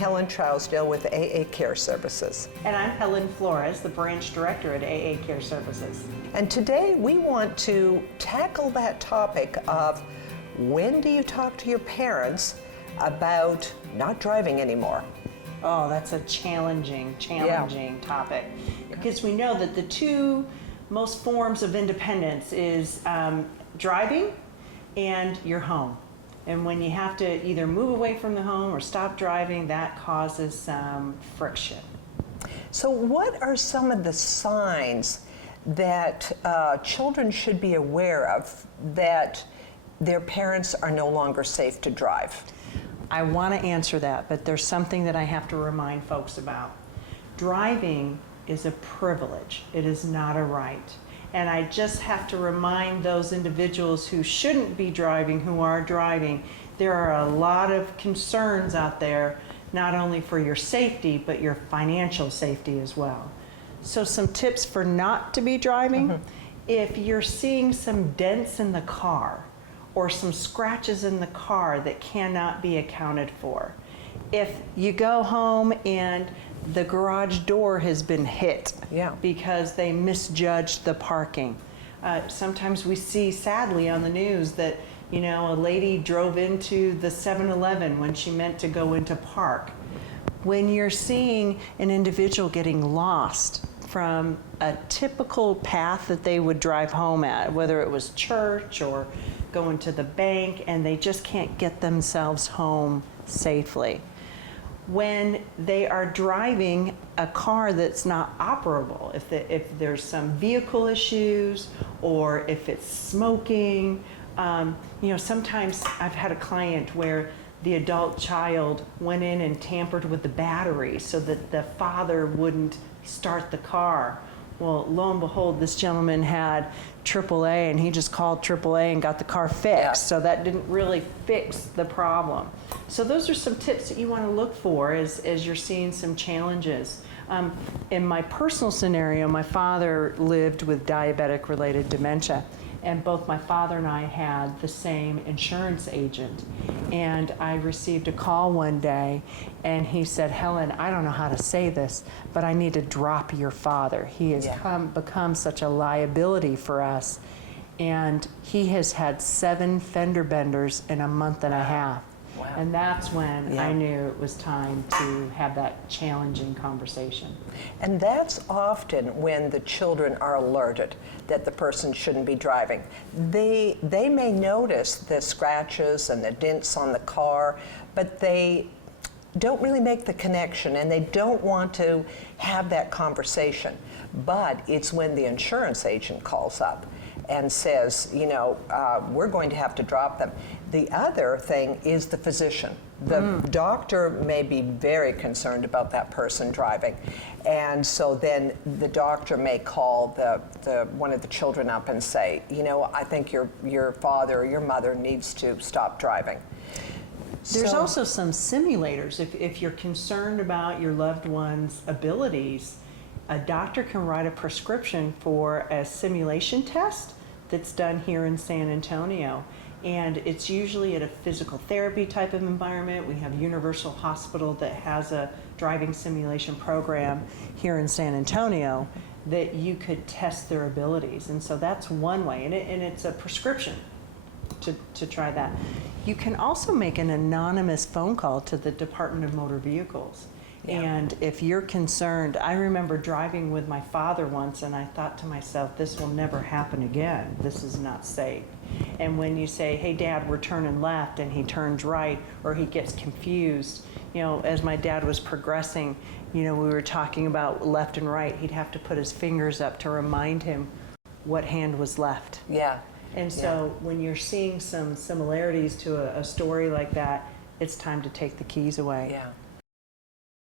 Helen Trousdale with AA Care Services. And I'm Helen Flores, the branch director at AA Care Services. And today we want to tackle that topic of when do you talk to your parents about not driving anymore? Oh, that's a challenging topic. Because we know that the two most forms of independence is driving and your home. And when you have to either move away from the home or stop driving, that causes some friction. So what are some of the signs that children should be aware of that their parents are no longer safe to drive? I want to answer that, but there's something that I have to remind folks about. Driving is a privilege. It is not a right. And I just have to remind those individuals who shouldn't be driving, who are driving, there are a lot of concerns out there, not only for your safety, but your financial safety as well. So some tips for not to be driving. If you're seeing some dents in the car or some scratches in the car that cannot be accounted for. If you go home and the garage door has been hit because they misjudged the parking. Sometimes we see, sadly, on the news that, you know, a lady drove into the 7-Eleven when she meant to go into park. When you're seeing an individual getting lost from a typical path that they would drive home at, whether it was church or going to the bank, and they just can't get themselves home safely. When they are driving a car that's not operable, if there's some vehicle issues or if it's smoking, you know, sometimes I've had a client where the adult child went in and tampered with the battery so that the father wouldn't start the car. Well, lo and behold, this gentleman had AAA, and he just called AAA and got the car fixed. So that didn't really fix the problem. So those are some tips that you want to look for as you're seeing some challenges. In my personal scenario, my father lived with diabetic-related dementia, and both my father and I had the same insurance agent. And I received a call one day, and he said, "Helen, I don't know how to say this, but I need to drop your father. He has become such a liability for us." And he has had 7 fender benders in a month and a half. Wow. And that's when I knew it was time to have that challenging conversation. And that's often when the children are alerted that the person shouldn't be driving. They may notice the scratches and the dents on the car, but they don't really make the connection, and they don't want to have that conversation. But it's when the insurance agent calls up and says, you know, we're going to have to drop them. The other thing is the physician. The doctor may be very concerned about that person driving, and so then the doctor may call one of the children up and say, you know, I think your father or your mother needs to stop driving. There's also some simulators. If you're concerned about your loved one's abilities, a doctor can write a prescription for a simulation test that's done here in San Antonio. And it's usually at a physical therapy type of environment. We have Universal Hospital that has a driving simulation program here in San Antonio that you could test their abilities. And so that's one way, and it's a prescription to try that. You can also make an anonymous phone call to the Department of Motor Vehicles. And if you're concerned, I remember driving with my father once, and I thought to myself, this will never happen again. This is not safe. And when you say, hey, Dad, we're turning left, and he turns right, or he gets confused, you know, as my dad was progressing, you know, we were talking about left and right. He'd have to put his fingers up to remind him what hand was left. And so when you're seeing some similarities to a story like that, it's time to take the keys away.